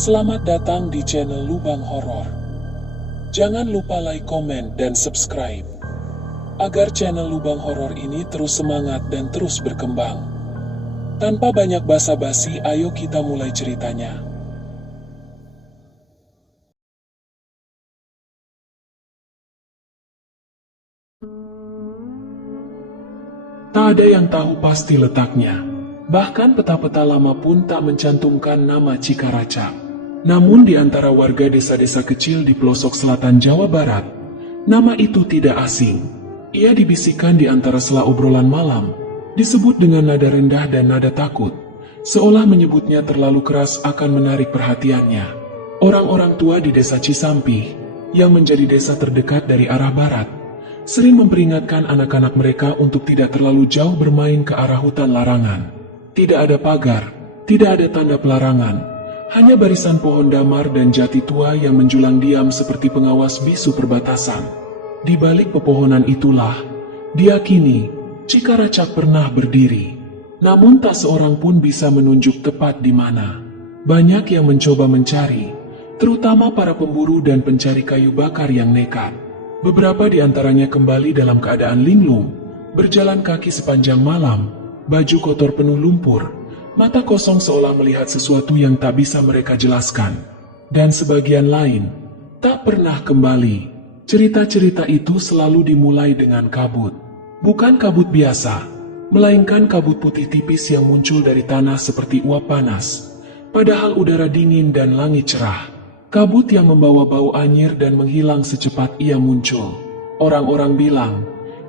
Selamat datang di channel Lubang Horor. Jangan lupa like, komen, dan subscribe agar channel Lubang Horor ini terus semangat dan terus berkembang. Tanpa banyak basa-basi, ayo kita mulai ceritanya. Tak ada yang tahu pasti letaknya. Bahkan peta-peta lama pun tak mencantumkan nama Cikaraca. Namun di antara warga desa-desa kecil di pelosok selatan Jawa Barat, nama itu tidak asing. Ia dibisikkan di antara sela obrolan malam, disebut dengan nada rendah dan nada takut, seolah menyebutnya terlalu keras akan menarik perhatiannya. Orang-orang tua di desa Cisampih, yang menjadi desa terdekat dari arah barat, sering memperingatkan anak-anak mereka untuk tidak terlalu jauh bermain ke arah hutan larangan. Tidak ada pagar, tidak ada tanda pelarangan, hanya barisan pohon damar dan jati tua yang menjulang diam seperti pengawas bisu perbatasan. Di balik pepohonan itulah, diyakini, Cikaraca pernah berdiri. Namun tak seorang pun bisa menunjuk tepat di mana. Banyak yang mencoba mencari, terutama para pemburu dan pencari kayu bakar yang nekat. Beberapa di antaranya kembali dalam keadaan linglung, berjalan kaki sepanjang malam, baju kotor penuh lumpur, mata kosong seolah melihat sesuatu yang tak bisa mereka jelaskan. Dan sebagian lain, tak pernah kembali. Cerita-cerita itu selalu dimulai dengan kabut. Bukan kabut biasa, melainkan kabut putih tipis yang muncul dari tanah seperti uap panas. Padahal udara dingin dan langit cerah. Kabut yang membawa bau anyir dan menghilang secepat ia muncul. Orang-orang bilang,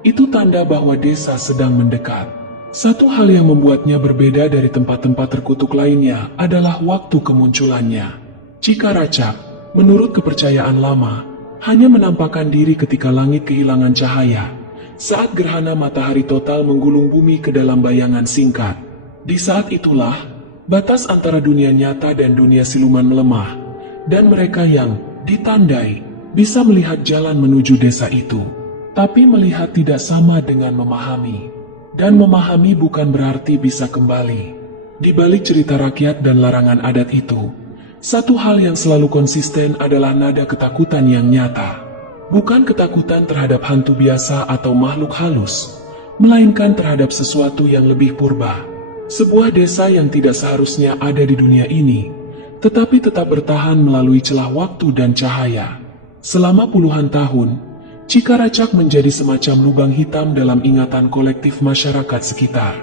itu tanda bahwa desa sedang mendekat. Satu hal yang membuatnya berbeda dari tempat-tempat terkutuk lainnya adalah waktu kemunculannya. Cikaraca, menurut kepercayaan lama, hanya menampakkan diri ketika langit kehilangan cahaya, saat gerhana matahari total menggulung bumi ke dalam bayangan singkat. Di saat itulah, batas antara dunia nyata dan dunia siluman melemah, dan mereka yang ditandai bisa melihat jalan menuju desa itu. Tapi melihat tidak sama dengan memahami. Dan memahami bukan berarti bisa kembali. Di balik cerita rakyat dan larangan adat itu, satu hal yang selalu konsisten adalah nada ketakutan yang nyata. Bukan ketakutan terhadap hantu biasa atau makhluk halus, melainkan terhadap sesuatu yang lebih purba. Sebuah desa yang tidak seharusnya ada di dunia ini, tetapi tetap bertahan melalui celah waktu dan cahaya. Selama puluhan tahun, Cikaraca menjadi semacam lubang hitam dalam ingatan kolektif masyarakat sekitar.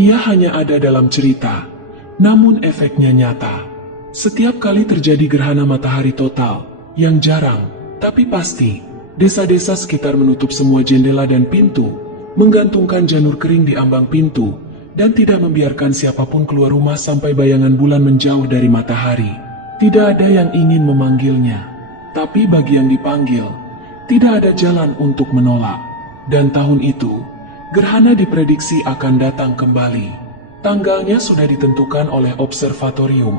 Ia hanya ada dalam cerita, namun efeknya nyata. Setiap kali terjadi gerhana matahari total, yang jarang, tapi pasti, desa-desa sekitar menutup semua jendela dan pintu, menggantungkan janur kering di ambang pintu, dan tidak membiarkan siapapun keluar rumah sampai bayangan bulan menjauh dari matahari. Tidak ada yang ingin memanggilnya, tapi bagi yang dipanggil, tidak ada jalan untuk menolak. Dan tahun itu, gerhana diprediksi akan datang kembali. Tanggalnya sudah ditentukan oleh observatorium,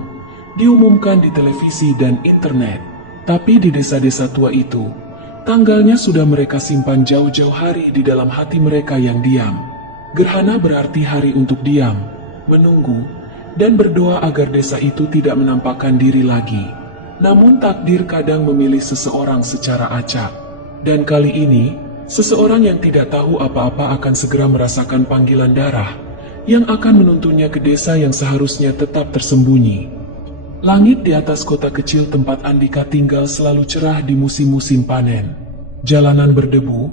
diumumkan di televisi dan internet. Tapi di desa-desa tua itu, tanggalnya sudah mereka simpan jauh-jauh hari di dalam hati mereka yang diam. Gerhana berarti hari untuk diam, menunggu, dan berdoa agar desa itu tidak menampakkan diri lagi. Namun takdir kadang memilih seseorang secara acak. Dan kali ini, seseorang yang tidak tahu apa-apa akan segera merasakan panggilan darah yang akan menuntunnya ke desa yang seharusnya tetap tersembunyi. Langit di atas kota kecil tempat Andika tinggal selalu cerah di musim-musim panen. Jalanan berdebu,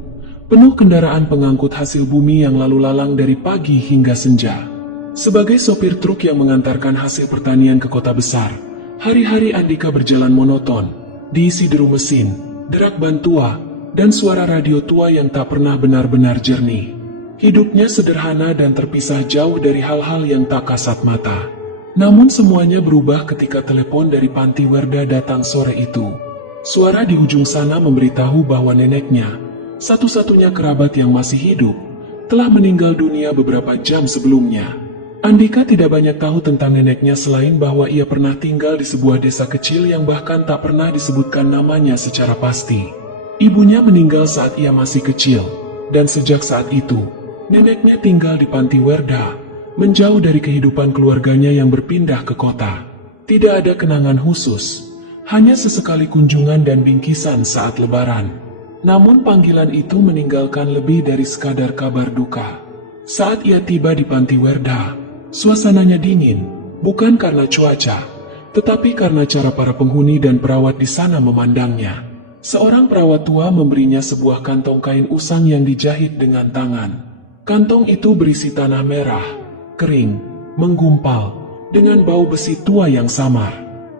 penuh kendaraan pengangkut hasil bumi yang lalu lalang dari pagi hingga senja. Sebagai sopir truk yang mengantarkan hasil pertanian ke kota besar, hari-hari Andika berjalan monoton, diisi deru mesin, derak ban tua, dan suara radio tua yang tak pernah benar-benar jernih. Hidupnya sederhana dan terpisah jauh dari hal-hal yang tak kasat mata. Namun semuanya berubah ketika telepon dari Panti Werda datang sore itu. Suara di ujung sana memberitahu bahwa neneknya, satu-satunya kerabat yang masih hidup, telah meninggal dunia beberapa jam sebelumnya. Andika tidak banyak tahu tentang neneknya selain bahwa ia pernah tinggal di sebuah desa kecil yang bahkan tak pernah disebutkan namanya secara pasti. Ibunya meninggal saat ia masih kecil, dan sejak saat itu, neneknya tinggal di Panti Werda, menjauh dari kehidupan keluarganya yang berpindah ke kota. Tidak ada kenangan khusus, hanya sesekali kunjungan dan bingkisan saat lebaran. Namun panggilan itu meninggalkan lebih dari sekadar kabar duka. Saat ia tiba di panti Werda, suasananya dingin, bukan karena cuaca, tetapi karena cara para penghuni dan perawat di sana memandangnya. Seorang perawat tua memberinya sebuah kantong kain usang yang dijahit dengan tangan. Kantong itu berisi tanah merah, kering, menggumpal, dengan bau besi tua yang samar.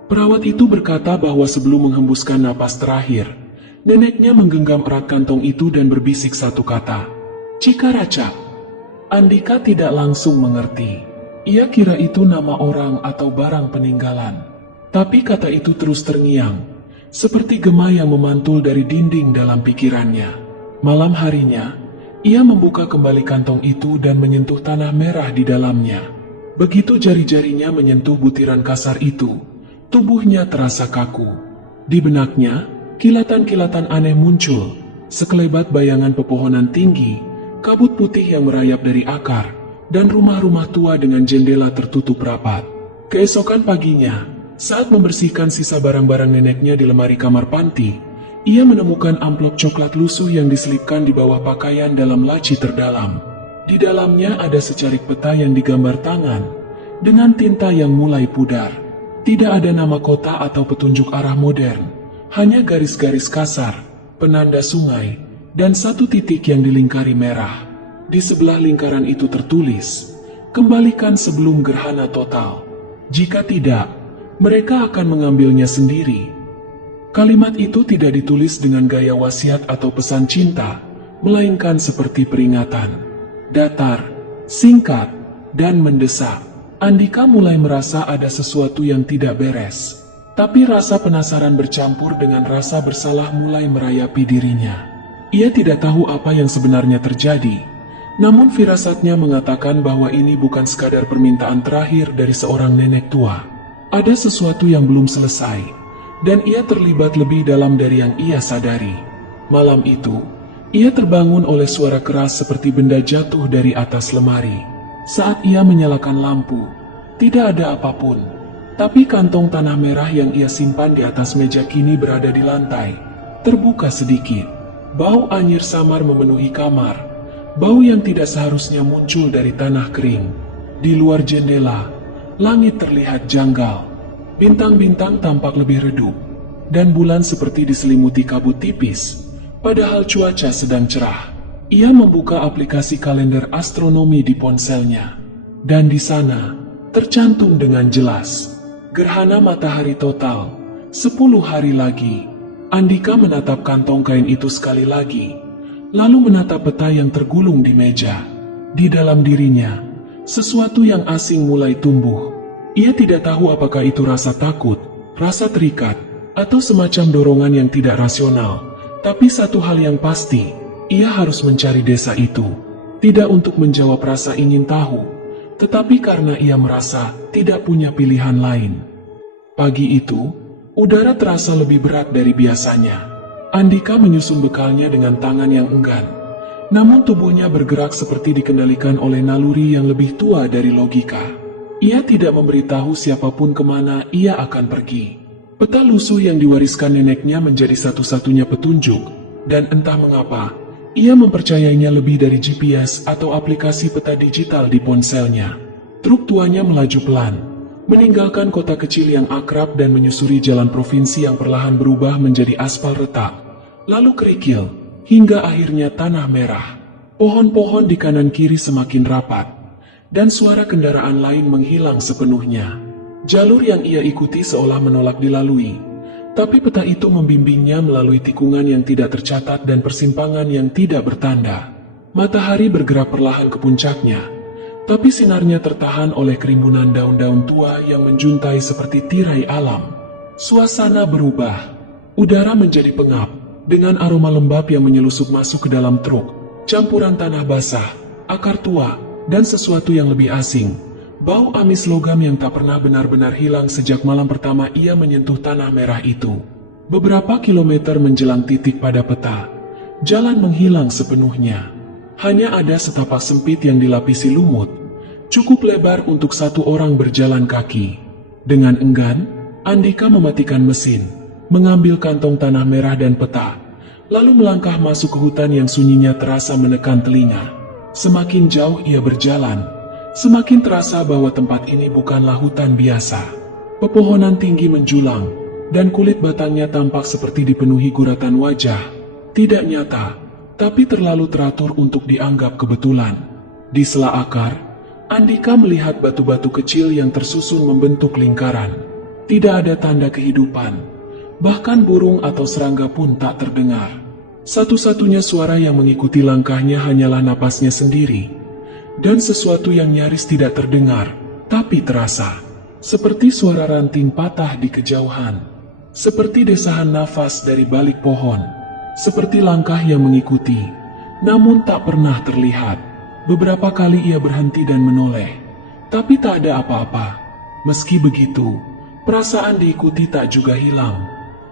Perawat itu berkata bahwa sebelum menghembuskan napas terakhir, neneknya menggenggam erat kantong itu dan berbisik satu kata, "Cikaraca." Andika tidak langsung mengerti. Ia kira itu nama orang atau barang peninggalan. Tapi kata itu terus terngiang, seperti gema yang memantul dari dinding dalam pikirannya. Malam harinya, ia membuka kembali kantong itu dan menyentuh tanah merah di dalamnya. Begitu jari-jarinya menyentuh butiran kasar itu, tubuhnya terasa kaku. Di benaknya, kilatan-kilatan aneh muncul, sekelebat bayangan pepohonan tinggi, kabut putih yang merayap dari akar, dan rumah-rumah tua dengan jendela tertutup rapat. Keesokan paginya, saat membersihkan sisa barang-barang neneknya di lemari kamar panti, ia menemukan amplop coklat lusuh yang diselipkan di bawah pakaian dalam laci terdalam. Di dalamnya ada secarik peta yang digambar tangan, dengan tinta yang mulai pudar. Tidak ada nama kota atau petunjuk arah modern, hanya garis-garis kasar, penanda sungai, dan satu titik yang dilingkari merah. Di sebelah lingkaran itu tertulis, "Kembalikan sebelum gerhana total. Jika tidak, mereka akan mengambilnya sendiri." Kalimat itu tidak ditulis dengan gaya wasiat atau pesan cinta, melainkan seperti peringatan. Datar, singkat, dan mendesak. Andika mulai merasa ada sesuatu yang tidak beres. Tapi rasa penasaran bercampur dengan rasa bersalah mulai merayapi dirinya. Ia tidak tahu apa yang sebenarnya terjadi. Namun firasatnya mengatakan bahwa ini bukan sekadar permintaan terakhir dari seorang nenek tua. Ada sesuatu yang belum selesai, dan ia terlibat lebih dalam dari yang ia sadari. Malam itu, ia terbangun oleh suara keras seperti benda jatuh dari atas lemari. Saat ia menyalakan lampu, tidak ada apapun, tapi kantong tanah merah yang ia simpan di atas meja kini berada di lantai, terbuka sedikit. Bau anyir samar memenuhi kamar, bau yang tidak seharusnya muncul dari tanah kering. Di luar jendela, langit terlihat janggal. Bintang-bintang tampak lebih redup, dan bulan seperti diselimuti kabut tipis. Padahal cuaca sedang cerah. Ia membuka aplikasi kalender astronomi di ponselnya. Dan di sana, tercantum dengan jelas, gerhana matahari total, 10 hari lagi. Andika menatap kantong kain itu sekali lagi, lalu menatap peta yang tergulung di meja. Di dalam dirinya, sesuatu yang asing mulai tumbuh. Ia tidak tahu apakah itu rasa takut, rasa terikat, atau semacam dorongan yang tidak rasional. Tapi satu hal yang pasti, ia harus mencari desa itu. Tidak untuk menjawab rasa ingin tahu, tetapi karena ia merasa tidak punya pilihan lain. Pagi itu, udara terasa lebih berat dari biasanya. Andika menyusun bekalnya dengan tangan yang enggan. Namun tubuhnya bergerak seperti dikendalikan oleh naluri yang lebih tua dari logika. Ia tidak memberitahu siapapun kemana ia akan pergi. Peta lusuh yang diwariskan neneknya menjadi satu-satunya petunjuk, dan entah mengapa, ia mempercayainya lebih dari GPS atau aplikasi peta digital di ponselnya. Truk tuanya melaju pelan, meninggalkan kota kecil yang akrab dan menyusuri jalan provinsi yang perlahan berubah menjadi aspal retak, lalu kerikil, hingga akhirnya tanah merah. Pohon-pohon di kanan kiri semakin rapat, dan suara kendaraan lain menghilang sepenuhnya. Jalur yang ia ikuti seolah menolak dilalui, tapi peta itu membimbingnya melalui tikungan yang tidak tercatat dan persimpangan yang tidak bertanda. Matahari bergerak perlahan ke puncaknya, tapi sinarnya tertahan oleh kerimbunan daun-daun tua yang menjuntai seperti tirai alam. Suasana berubah, udara menjadi pengap, dengan aroma lembab yang menyelusup masuk ke dalam truk, campuran tanah basah, akar tua, dan sesuatu yang lebih asing. Bau amis logam yang tak pernah benar-benar hilang sejak malam pertama ia menyentuh tanah merah itu. Beberapa kilometer menjelang titik pada peta, jalan menghilang sepenuhnya. Hanya ada setapak sempit yang dilapisi lumut, cukup lebar untuk satu orang berjalan kaki. Dengan enggan, Andika mematikan mesin, mengambil kantong tanah merah dan peta, lalu melangkah masuk ke hutan yang sunyinya terasa menekan telinga. Semakin jauh ia berjalan, semakin terasa bahwa tempat ini bukanlah hutan biasa. Pepohonan tinggi menjulang, dan kulit batangnya tampak seperti dipenuhi guratan wajah. Tidak nyata, tapi terlalu teratur untuk dianggap kebetulan. Di sela akar, Andika melihat batu-batu kecil yang tersusun membentuk lingkaran. Tidak ada tanda kehidupan, bahkan burung atau serangga pun tak terdengar. Satu-satunya suara yang mengikuti langkahnya hanyalah napasnya sendiri, dan sesuatu yang nyaris tidak terdengar, tapi terasa. Seperti suara ranting patah di kejauhan, seperti desahan nafas dari balik pohon, seperti langkah yang mengikuti, namun tak pernah terlihat. Beberapa kali ia berhenti dan menoleh, tapi tak ada apa-apa. Meski begitu, perasaan diikuti tak juga hilang.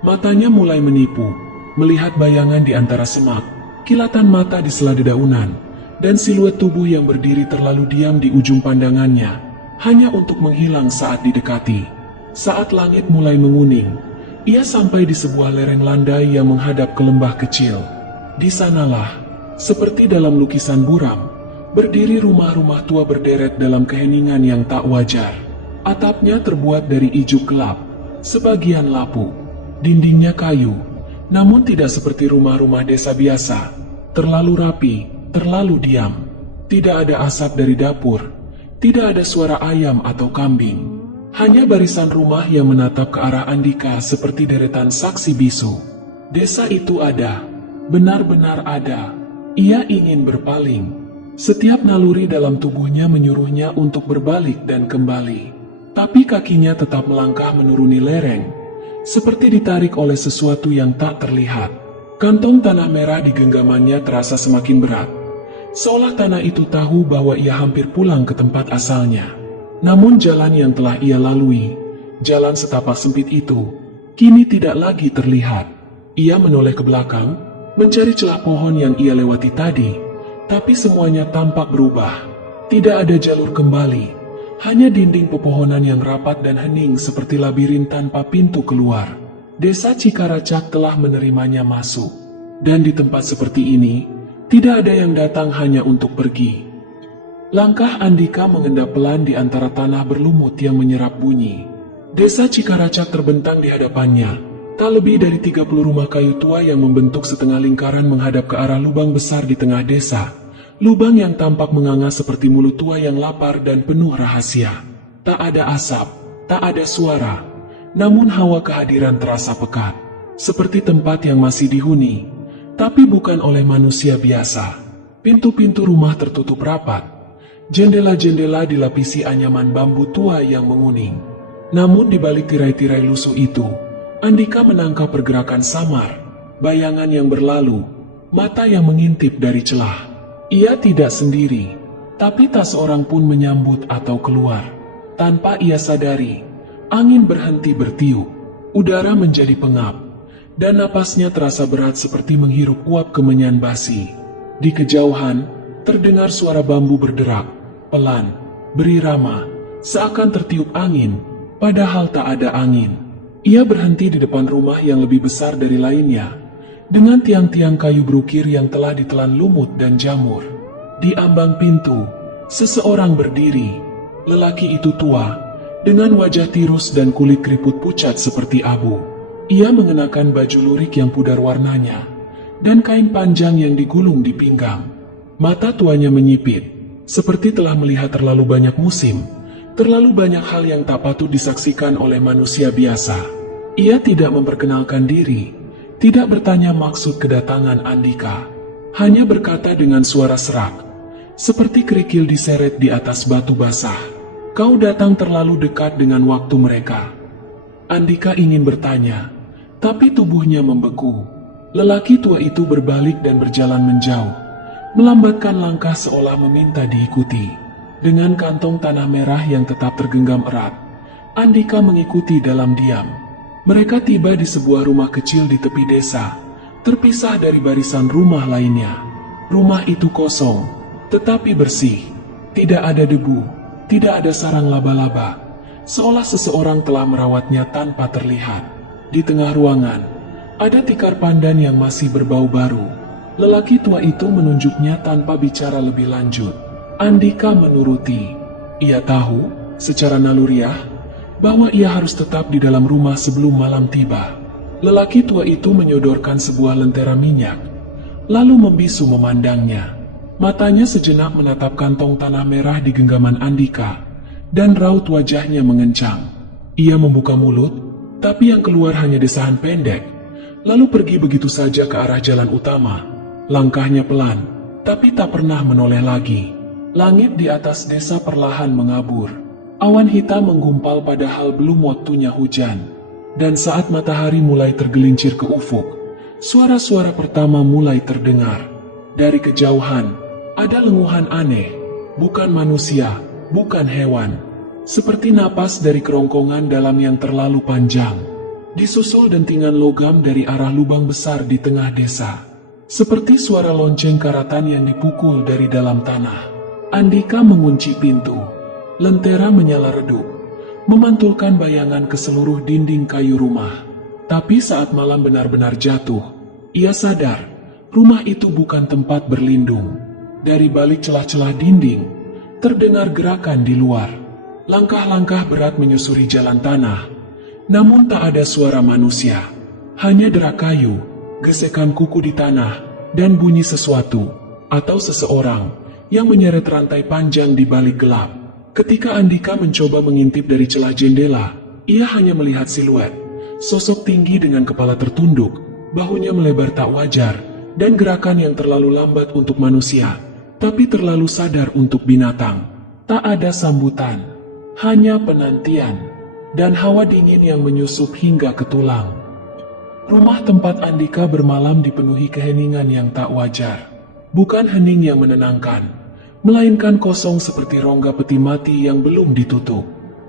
Matanya mulai menipu, melihat bayangan di antara semak, kilatan mata di sela dedaunan, dan siluet tubuh yang berdiri terlalu diam di ujung pandangannya, hanya untuk menghilang saat didekati. Saat langit mulai menguning, ia sampai di sebuah lereng landai yang menghadap ke lembah kecil. Di sanalah, seperti dalam lukisan buram, berdiri rumah-rumah tua berderet dalam keheningan yang tak wajar. Atapnya terbuat dari ijuk gelap, sebagian lapuk, dindingnya kayu, namun tidak seperti rumah-rumah desa biasa, terlalu rapi, terlalu diam. Tidak ada asap dari dapur, tidak ada suara ayam atau kambing. Hanya barisan rumah yang menatap ke arah Andika seperti deretan saksi bisu. Desa itu ada, benar-benar ada. Ia ingin berpaling. Setiap naluri dalam tubuhnya menyuruhnya untuk berbalik dan kembali. Tapi kakinya tetap melangkah menuruni lereng, seperti ditarik oleh sesuatu yang tak terlihat. Kantong tanah merah di genggamannya terasa semakin berat, seolah tanah itu tahu bahwa ia hampir pulang ke tempat asalnya. Namun jalan yang telah ia lalui, jalan setapak sempit itu, kini tidak lagi terlihat. Ia menoleh ke belakang, mencari celah pohon yang ia lewati tadi, tapi semuanya tampak berubah. Tidak ada jalur kembali, hanya dinding pepohonan yang rapat dan hening seperti labirin tanpa pintu keluar. Desa Cikaracak telah menerimanya masuk, dan di tempat seperti ini, tidak ada yang datang hanya untuk pergi. Langkah Andika mengendap pelan di antara tanah berlumut yang menyerap bunyi. Desa Cikaracak terbentang di hadapannya, tak lebih dari 30 rumah kayu tua yang membentuk setengah lingkaran menghadap ke arah lubang besar di tengah desa. Lubang yang tampak menganga seperti mulut tua yang lapar dan penuh rahasia. Tak ada asap, tak ada suara, namun hawa kehadiran terasa pekat. Seperti tempat yang masih dihuni, tapi bukan oleh manusia biasa. Pintu-pintu rumah tertutup rapat. Jendela-jendela dilapisi anyaman bambu tua yang menguning. Namun di balik tirai-tirai lusuh itu, Andika menangkap pergerakan samar, bayangan yang berlalu, mata yang mengintip dari celah. Ia tidak sendiri, tapi tak seorang pun menyambut atau keluar. Tanpa ia sadari, angin berhenti bertiup, udara menjadi pengap, dan napasnya terasa berat seperti menghirup uap kemenyan basi. Di kejauhan, terdengar suara bambu berderak, pelan, berirama, seakan tertiup angin, padahal tak ada angin. Ia berhenti di depan rumah yang lebih besar dari lainnya, dengan tiang-tiang kayu berukir yang telah ditelan lumut dan jamur. Di ambang pintu, seseorang berdiri. Lelaki itu tua, dengan wajah tirus dan kulit keriput pucat seperti abu. Ia mengenakan baju lurik yang pudar warnanya, dan kain panjang yang digulung di pinggang. Mata tuanya menyipit, seperti telah melihat terlalu banyak musim, terlalu banyak hal yang tak patut disaksikan oleh manusia biasa. Ia tidak memperkenalkan diri, tidak bertanya maksud kedatangan Andika, hanya berkata dengan suara serak, seperti kerikil diseret di atas batu basah, "Kau datang terlalu dekat dengan waktu mereka." Andika ingin bertanya, tapi tubuhnya membeku. Lelaki tua itu berbalik dan berjalan menjauh, melambatkan langkah seolah meminta diikuti. Dengan kantong tanah merah yang tetap tergenggam erat, Andika mengikuti dalam diam. Mereka tiba di sebuah rumah kecil di tepi desa, terpisah dari barisan rumah lainnya. Rumah itu kosong, tetapi bersih. Tidak ada debu, tidak ada sarang laba-laba. seolah seseorang telah merawatnya tanpa terlihat. Di tengah ruangan, ada tikar pandan yang masih berbau baru. Lelaki tua itu menunjuknya tanpa bicara lebih lanjut. Andika menuruti. Ia tahu, secara naluriah, bahwa ia harus tetap di dalam rumah sebelum malam tiba. Lelaki tua itu menyodorkan sebuah lentera minyak, lalu membisu memandangnya. Matanya sejenak menatap kantong tanah merah di genggaman Andika, dan raut wajahnya mengencang. Ia membuka mulut, tapi yang keluar hanya desahan pendek, lalu pergi begitu saja ke arah jalan utama. Langkahnya pelan, tapi tak pernah menoleh lagi. Langit di atas desa perlahan mengabur. Awan hitam menggumpal padahal belum waktunya hujan. Dan saat matahari mulai tergelincir ke ufuk, suara-suara pertama mulai terdengar. Dari kejauhan, ada lenguhan aneh, bukan manusia, bukan hewan. Seperti napas dari kerongkongan dalam yang terlalu panjang. Disusul dentingan logam dari arah lubang besar di tengah desa. Seperti suara lonceng karatan yang dipukul dari dalam tanah. Andika mengunci pintu. Lentera menyala redup, memantulkan bayangan ke seluruh dinding kayu rumah. Tapi saat malam benar-benar jatuh, ia sadar, rumah itu bukan tempat berlindung. Dari balik celah-celah dinding, terdengar gerakan di luar. Langkah-langkah berat menyusuri jalan tanah, namun tak ada suara manusia. Hanya derak kayu, gesekan kuku di tanah, dan bunyi sesuatu, atau seseorang, yang menyeret rantai panjang di balik gelap. Ketika Andika mencoba mengintip dari celah jendela, ia hanya melihat siluet, sosok tinggi dengan kepala tertunduk, bahunya melebar tak wajar, dan gerakan yang terlalu lambat untuk manusia, tapi terlalu sadar untuk binatang. Tak ada sambutan, hanya penantian, dan hawa dingin yang menyusup hingga ke tulang. Rumah tempat Andika bermalam dipenuhi keheningan yang tak wajar. Bukan hening yang menenangkan, melainkan kosong seperti rongga peti mati yang belum ditutup.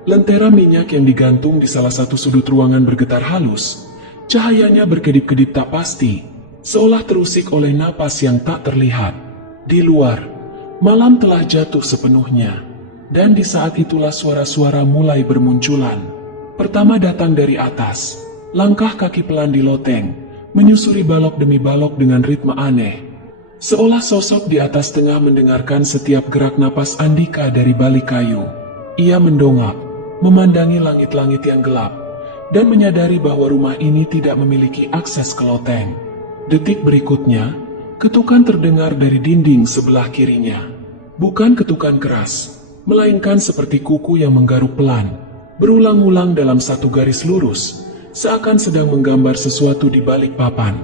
Lentera minyak yang digantung di salah satu sudut ruangan bergetar halus. Cahayanya berkedip-kedip tak pasti, seolah terusik oleh napas yang tak terlihat. Di luar, malam telah jatuh sepenuhnya, dan di saat itulah suara-suara mulai bermunculan. Pertama datang dari atas, langkah kaki pelan di loteng, menyusuri balok demi balok dengan ritme aneh. Seolah sosok di atas tengah mendengarkan setiap gerak napas Andika dari balik kayu. Ia mendongak, memandangi langit-langit yang gelap, dan menyadari bahwa rumah ini tidak memiliki akses ke loteng. Detik berikutnya, ketukan terdengar dari dinding sebelah kirinya. Bukan ketukan keras, melainkan seperti kuku yang menggaruk pelan, berulang-ulang dalam satu garis lurus, seakan sedang menggambar sesuatu di balik papan.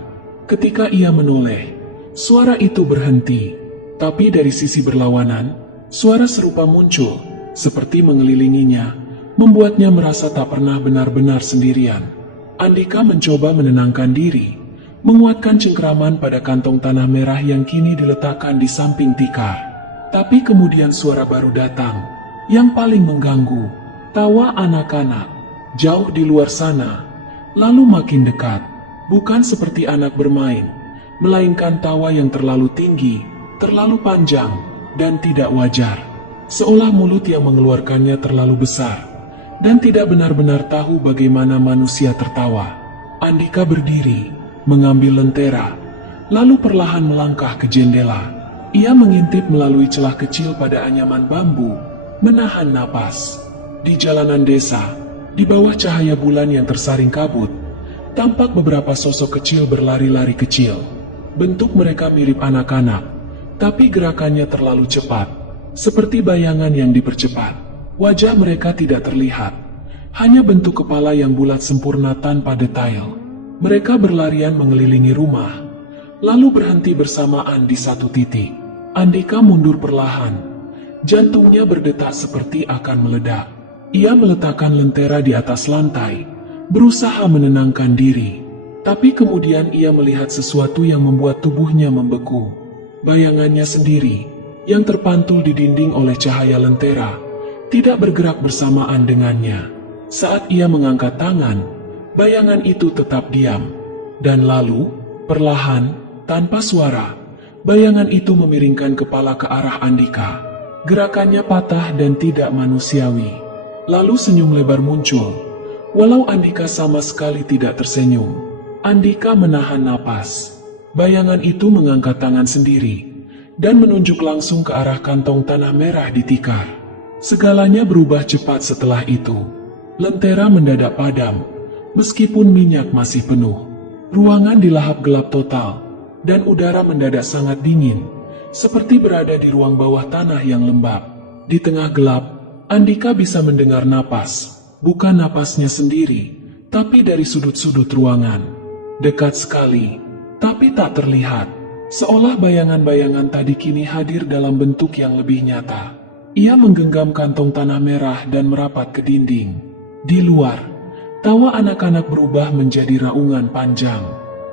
Ketika ia menoleh, suara itu berhenti, tapi dari sisi berlawanan, suara serupa muncul, seperti mengelilinginya, membuatnya merasa tak pernah benar-benar sendirian. Andika mencoba menenangkan diri, menguatkan cengkraman pada kantong tanah merah yang kini diletakkan di samping tikar. Tapi kemudian suara baru datang, yang paling mengganggu, tawa anak-anak, jauh di luar sana, lalu makin dekat, bukan seperti anak bermain, melainkan tawa yang terlalu tinggi, terlalu panjang, dan tidak wajar. Seolah mulut yang mengeluarkannya terlalu besar, dan tidak benar-benar tahu bagaimana manusia tertawa. Andika berdiri, mengambil lentera, lalu perlahan melangkah ke jendela. Ia mengintip melalui celah kecil pada anyaman bambu, menahan napas. Di jalanan desa, di bawah cahaya bulan yang tersaring kabut, tampak beberapa sosok kecil berlari-lari kecil. Bentuk mereka mirip anak-anak, tapi gerakannya terlalu cepat, seperti bayangan yang dipercepat. Wajah mereka tidak terlihat, hanya bentuk kepala yang bulat sempurna tanpa detail. Mereka berlarian mengelilingi rumah, lalu berhenti bersamaan di satu titik. Andika mundur perlahan, jantungnya berdetak seperti akan meledak. Ia meletakkan lentera di atas lantai, berusaha menenangkan diri. Tapi kemudian ia melihat sesuatu yang membuat tubuhnya membeku. Bayangannya sendiri, yang terpantul di dinding oleh cahaya lentera, tidak bergerak bersamaan dengannya. Saat ia mengangkat tangan, bayangan itu tetap diam. Dan lalu, perlahan, tanpa suara, bayangan itu memiringkan kepala ke arah Andika. Gerakannya patah dan tidak manusiawi. Lalu senyum lebar muncul. Walau Andika sama sekali tidak tersenyum, Andika menahan napas. Bayangan itu mengangkat tangan sendiri dan menunjuk langsung ke arah kantong tanah merah di tikar. Segalanya berubah cepat setelah itu. Lentera mendadak padam, meskipun minyak masih penuh. Ruangan dilahap gelap total, dan udara mendadak sangat dingin, seperti berada di ruang bawah tanah yang lembab. Di tengah gelap, Andika bisa mendengar napas, bukan napasnya sendiri, tapi dari sudut-sudut ruangan. Dekat sekali, tapi tak terlihat, seolah bayangan-bayangan tadi kini hadir dalam bentuk yang lebih nyata. Ia menggenggam kantong tanah merah dan merapat ke dinding. Di luar, tawa anak-anak berubah menjadi raungan panjang.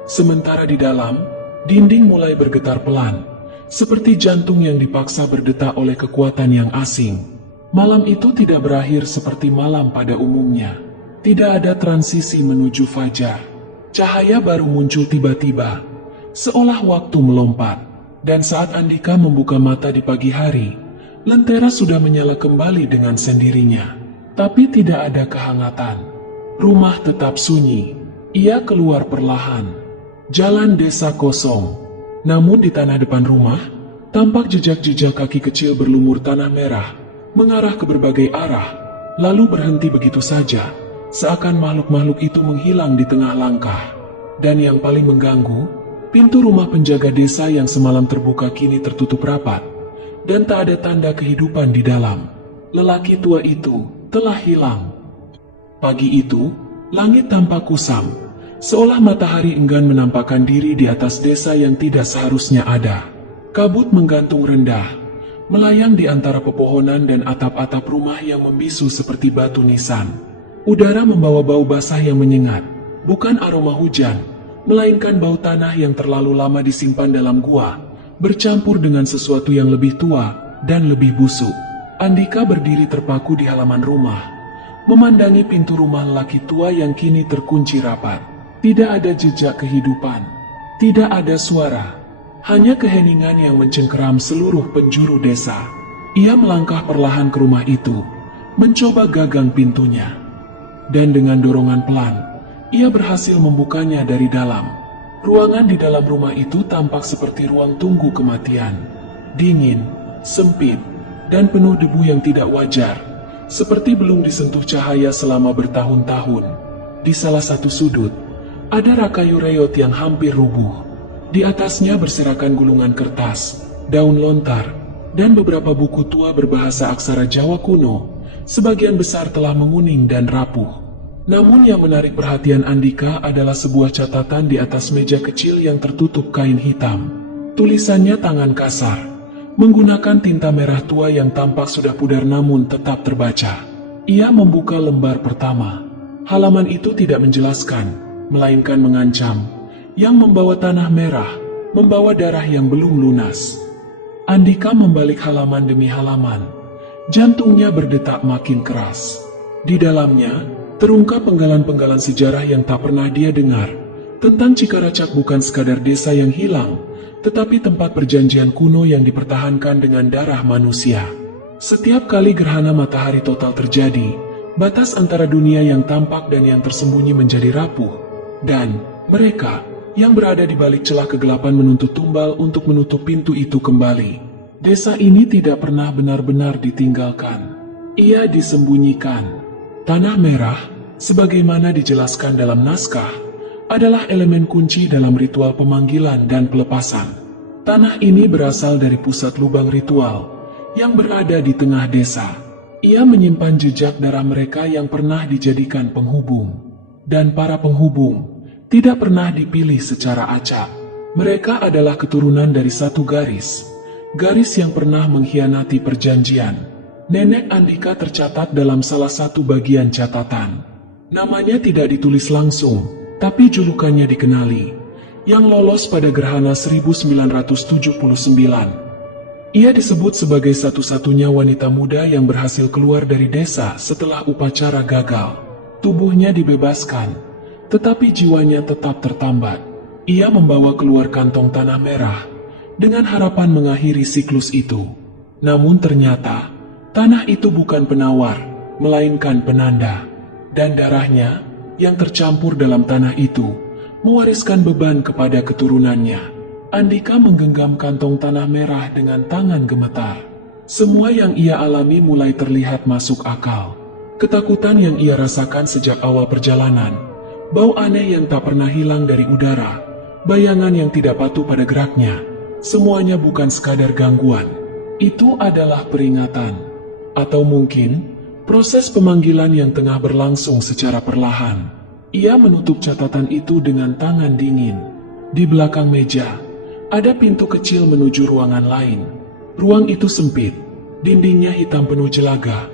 Sementara di dalam, dinding mulai bergetar pelan, seperti jantung yang dipaksa berdetak oleh kekuatan yang asing. Malam itu tidak berakhir seperti malam pada umumnya. Tidak ada transisi menuju fajar. Cahaya baru muncul tiba-tiba, seolah waktu melompat. Dan saat Andika membuka mata di pagi hari, lentera sudah menyala kembali dengan sendirinya. Tapi tidak ada kehangatan. Rumah tetap sunyi. Ia keluar perlahan. Jalan desa kosong. Namun di tanah depan rumah, tampak jejak-jejak kaki kecil berlumur tanah merah, mengarah ke berbagai arah, lalu berhenti begitu saja, seakan makhluk-makhluk itu menghilang di tengah langkah. Dan yang paling mengganggu, pintu rumah penjaga desa yang semalam terbuka kini tertutup rapat, dan tak ada tanda kehidupan di dalam. Lelaki tua itu telah hilang. Pagi itu, langit tampak kusam, seolah matahari enggan menampakkan diri di atas desa yang tidak seharusnya ada. Kabut menggantung rendah, melayang di antara pepohonan dan atap-atap rumah yang membisu seperti batu nisan. Udara membawa bau basah yang menyengat, bukan aroma hujan, melainkan bau tanah yang terlalu lama disimpan dalam gua, bercampur dengan sesuatu yang lebih tua dan lebih busuk. Andika berdiri terpaku di halaman rumah, memandangi pintu rumah lelaki tua yang kini terkunci rapat. Tidak ada jejak kehidupan, tidak ada suara. Hanya keheningan yang mencengkeram seluruh penjuru desa. Ia melangkah perlahan ke rumah itu, mencoba gagang pintunya. Dan dengan dorongan pelan, ia berhasil membukanya dari dalam. Ruangan di dalam rumah itu tampak seperti ruang tunggu kematian. Dingin, sempit, dan penuh debu yang tidak wajar, seperti belum disentuh cahaya selama bertahun-tahun. Di salah satu sudut, ada rak kayu reot yang hampir rubuh. Di atasnya berserakan gulungan kertas, daun lontar, dan beberapa buku tua berbahasa aksara Jawa kuno. Sebagian besar telah menguning dan rapuh. Namun yang menarik perhatian Andika adalah sebuah catatan di atas meja kecil yang tertutup kain hitam. Tulisannya tangan kasar, menggunakan tinta merah tua yang tampak sudah pudar namun tetap terbaca. Ia membuka lembar pertama. Halaman itu tidak menjelaskan, melainkan mengancam, yang membawa tanah merah, membawa darah yang belum lunas. Andika membalik halaman demi halaman. Jantungnya berdetak makin keras. Di dalamnya, terungkap penggalan-penggalan sejarah yang tak pernah dia dengar. Tentang Cikaracak bukan sekadar desa yang hilang, tetapi tempat perjanjian kuno yang dipertahankan dengan darah manusia. Setiap kali gerhana matahari total terjadi, batas antara dunia yang tampak dan yang tersembunyi menjadi rapuh. Dan mereka yang berada di balik celah kegelapan menuntut tumbal untuk menutup pintu itu kembali. Desa ini tidak pernah benar-benar ditinggalkan. Ia disembunyikan. Tanah merah, sebagaimana dijelaskan dalam naskah, adalah elemen kunci dalam ritual pemanggilan dan pelepasan. Tanah ini berasal dari pusat lubang ritual yang berada di tengah desa. Ia menyimpan jejak darah mereka yang pernah dijadikan penghubung. Dan para penghubung tidak pernah dipilih secara acak. Mereka adalah keturunan dari satu garis yang pernah mengkhianati perjanjian. Nenek Andika tercatat dalam salah satu bagian catatan. Namanya tidak ditulis langsung, tapi julukannya dikenali, yang lolos pada gerhana 1979. Ia disebut sebagai satu-satunya wanita muda yang berhasil keluar dari desa setelah upacara gagal. Tubuhnya dibebaskan, tetapi jiwanya tetap tertambat. Ia membawa keluar kantong tanah merah dengan harapan mengakhiri siklus itu. Namun ternyata tanah itu bukan penawar, melainkan penanda. Dan darahnya, yang tercampur dalam tanah itu, mewariskan beban kepada keturunannya. Andika menggenggam kantong tanah merah dengan tangan gemetar. Semua yang ia alami mulai terlihat masuk akal. Ketakutan yang ia rasakan sejak awal perjalanan, bau aneh yang tak pernah hilang dari udara, bayangan yang tidak patuh pada geraknya, semuanya bukan sekadar gangguan. Itu adalah peringatan. Atau mungkin, proses pemanggilan yang tengah berlangsung secara perlahan. Ia menutup catatan itu dengan tangan dingin. Di belakang meja, ada pintu kecil menuju ruangan lain. Ruang itu sempit, dindingnya hitam penuh jelaga,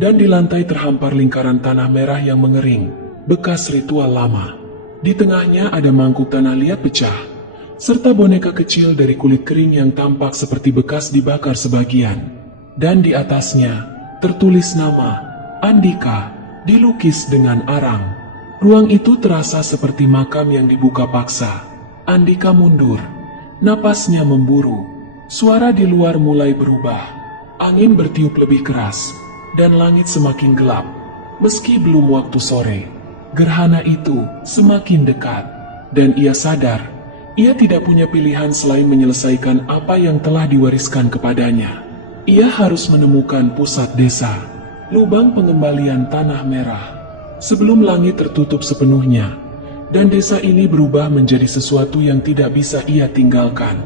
dan di lantai terhampar lingkaran tanah merah yang mengering, bekas ritual lama. Di tengahnya ada mangkuk tanah liat pecah, serta boneka kecil dari kulit kering yang tampak seperti bekas dibakar sebagian. Dan di atasnya, tertulis nama, Andika, dilukis dengan arang. Ruang itu terasa seperti makam yang dibuka paksa. Andika mundur, napasnya memburu. Suara di luar mulai berubah. Angin bertiup lebih keras, dan langit semakin gelap. Meski belum waktu sore, gerhana itu semakin dekat. Dan ia sadar, ia tidak punya pilihan selain menyelesaikan apa yang telah diwariskan kepadanya. Ia harus menemukan pusat desa, lubang pengembalian tanah merah, sebelum langit tertutup sepenuhnya, dan desa ini berubah menjadi sesuatu yang tidak bisa ia tinggalkan.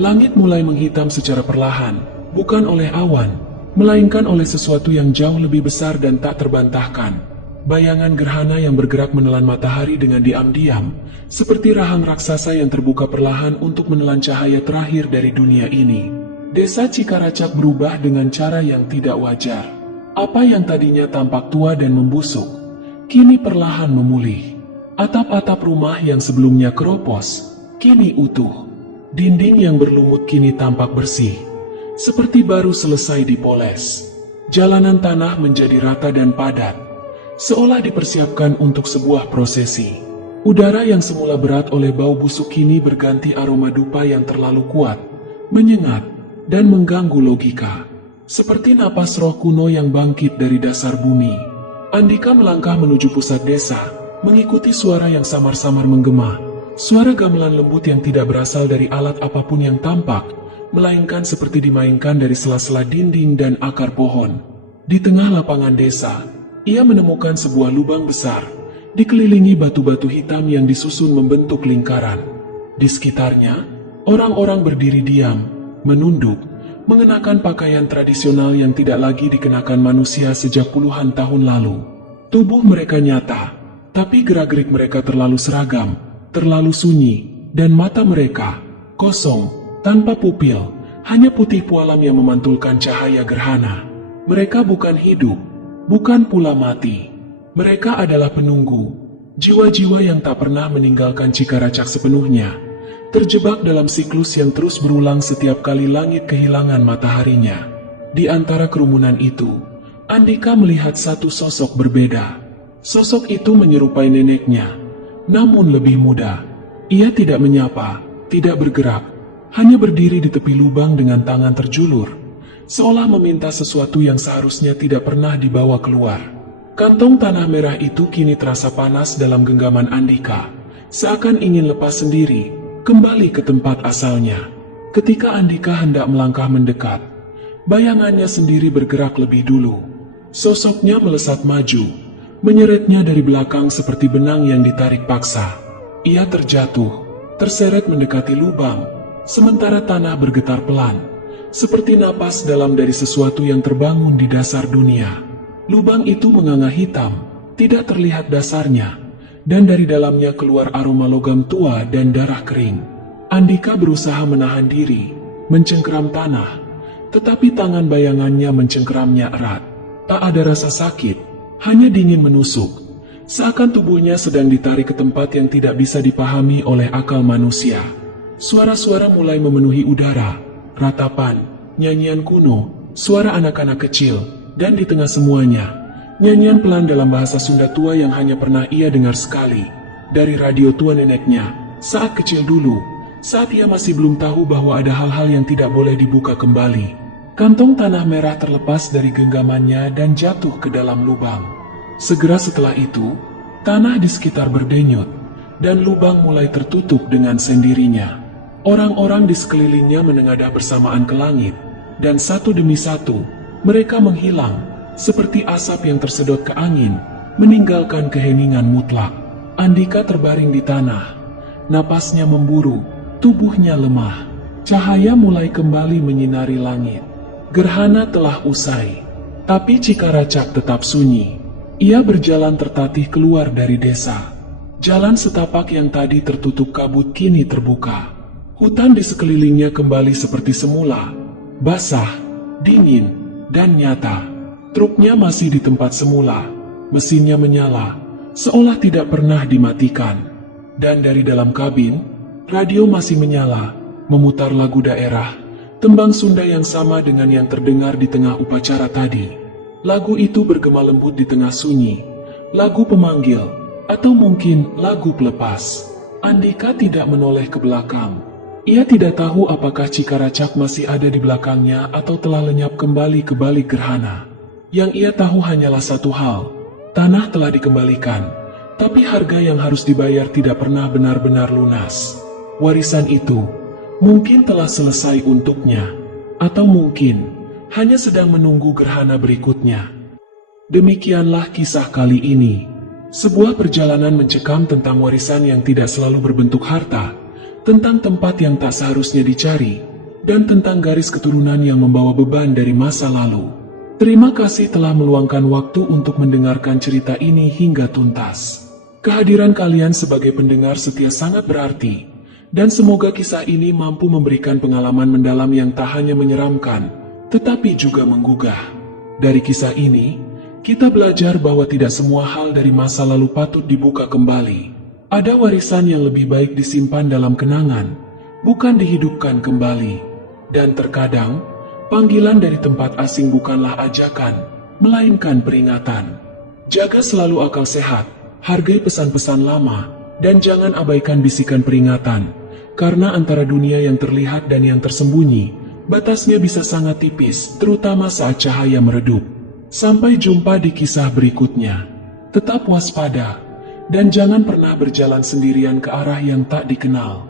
Langit mulai menghitam secara perlahan, bukan oleh awan, melainkan oleh sesuatu yang jauh lebih besar dan tak terbantahkan. Bayangan gerhana yang bergerak menelan matahari dengan diam-diam, seperti rahang raksasa yang terbuka perlahan untuk menelan cahaya terakhir dari dunia ini. Desa Cikaracak berubah dengan cara yang tidak wajar. Apa yang tadinya tampak tua dan membusuk, kini perlahan memulih. Atap-atap rumah yang sebelumnya keropos, kini utuh. Dinding yang berlumut kini tampak bersih, seperti baru selesai dipoles. Jalanan tanah menjadi rata dan padat, seolah dipersiapkan untuk sebuah prosesi. Udara yang semula berat oleh bau busuk kini berganti aroma dupa yang terlalu kuat, menyengat, dan mengganggu logika. Seperti napas roh kuno yang bangkit dari dasar bumi. Andika melangkah menuju pusat desa, mengikuti suara yang samar-samar menggema. Suara gamelan lembut yang tidak berasal dari alat apapun yang tampak, melainkan seperti dimainkan dari sela-sela dinding dan akar pohon. Di tengah lapangan desa, ia menemukan sebuah lubang besar, dikelilingi batu-batu hitam yang disusun membentuk lingkaran. Di sekitarnya, orang-orang berdiri diam, menunduk, mengenakan pakaian tradisional yang tidak lagi dikenakan manusia sejak puluhan tahun lalu. Tubuh mereka nyata, tapi gerak-gerik mereka terlalu seragam, terlalu sunyi, dan mata mereka kosong, tanpa pupil, hanya putih pualam yang memantulkan cahaya gerhana. Mereka bukan hidup, bukan pula mati. Mereka adalah penunggu, jiwa-jiwa yang tak pernah meninggalkan Cikaracak sepenuhnya, terjebak dalam siklus yang terus berulang setiap kali langit kehilangan mataharinya. Di antara kerumunan itu, Andika melihat satu sosok berbeda. Sosok itu menyerupai neneknya, namun lebih muda. Ia tidak menyapa, tidak bergerak, hanya berdiri di tepi lubang dengan tangan terjulur, seolah meminta sesuatu yang seharusnya tidak pernah dibawa keluar. Kantong tanah merah itu kini terasa panas dalam genggaman Andika, seakan ingin lepas sendiri, kembali ke tempat asalnya. Ketika Andika hendak melangkah mendekat, bayangannya sendiri bergerak lebih dulu. Sosoknya melesat maju, menyeretnya dari belakang seperti benang yang ditarik paksa. Ia terjatuh, terseret mendekati lubang, sementara tanah bergetar pelan, seperti napas dalam dari sesuatu yang terbangun di dasar dunia. Lubang itu menganga hitam, tidak terlihat dasarnya, dan dari dalamnya keluar aroma logam tua dan darah kering. Andika berusaha menahan diri, mencengkeram tanah, tetapi tangan bayangannya mencengkeramnya erat. Tak ada rasa sakit, hanya dingin menusuk, seakan tubuhnya sedang ditarik ke tempat yang tidak bisa dipahami oleh akal manusia. Suara-suara mulai memenuhi udara, ratapan, nyanyian kuno, suara anak-anak kecil, dan di tengah semuanya, nyanyian pelan dalam bahasa Sunda tua yang hanya pernah ia dengar sekali, dari radio tua neneknya, saat kecil dulu, saat ia masih belum tahu bahwa ada hal-hal yang tidak boleh dibuka kembali. Kantong tanah merah terlepas dari genggamannya dan jatuh ke dalam lubang. Segera setelah itu, tanah di sekitar berdenyut, dan lubang mulai tertutup dengan sendirinya. Orang-orang di sekelilingnya menengadah bersamaan ke langit, dan satu demi satu, mereka menghilang, seperti asap yang tersedot ke angin, meninggalkan keheningan mutlak. Andika terbaring di tanah, napasnya memburu, tubuhnya lemah. Cahaya mulai kembali menyinari langit. Gerhana telah usai, tapi Cikaracak tetap sunyi. Ia berjalan tertatih keluar dari desa. Jalan setapak yang tadi tertutup kabut kini terbuka. Hutan di sekelilingnya kembali seperti semula, basah, dingin, dan nyata. Truknya masih di tempat semula, mesinnya menyala, seolah tidak pernah dimatikan. Dan dari dalam kabin, radio masih menyala, memutar lagu daerah, tembang Sunda yang sama dengan yang terdengar di tengah upacara tadi. Lagu itu bergema lembut di tengah sunyi, lagu pemanggil, atau mungkin lagu pelepas. Andika tidak menoleh ke belakang. Ia tidak tahu apakah Cikaracak masih ada di belakangnya atau telah lenyap kembali ke balik gerhana. Yang ia tahu hanyalah satu hal, tanah telah dikembalikan, tapi harga yang harus dibayar tidak pernah benar-benar lunas. Warisan itu mungkin telah selesai untuknya, atau mungkin hanya sedang menunggu gerhana berikutnya. Demikianlah kisah kali ini, sebuah perjalanan mencekam tentang warisan yang tidak selalu berbentuk harta, tentang tempat yang tak seharusnya dicari, dan tentang garis keturunan yang membawa beban dari masa lalu. Terima kasih telah meluangkan waktu untuk mendengarkan cerita ini hingga tuntas. Kehadiran kalian sebagai pendengar setia sangat berarti, dan semoga kisah ini mampu memberikan pengalaman mendalam yang tak hanya menyeramkan, tetapi juga menggugah. Dari kisah ini, kita belajar bahwa tidak semua hal dari masa lalu patut dibuka kembali. Ada warisan yang lebih baik disimpan dalam kenangan, bukan dihidupkan kembali. Dan terkadang, panggilan dari tempat asing bukanlah ajakan, melainkan peringatan. Jaga selalu akal sehat, hargai pesan-pesan lama, dan jangan abaikan bisikan peringatan. Karena antara dunia yang terlihat dan yang tersembunyi, batasnya bisa sangat tipis, terutama saat cahaya meredup. Sampai jumpa di kisah berikutnya. Tetap waspada, dan jangan pernah berjalan sendirian ke arah yang tak dikenal.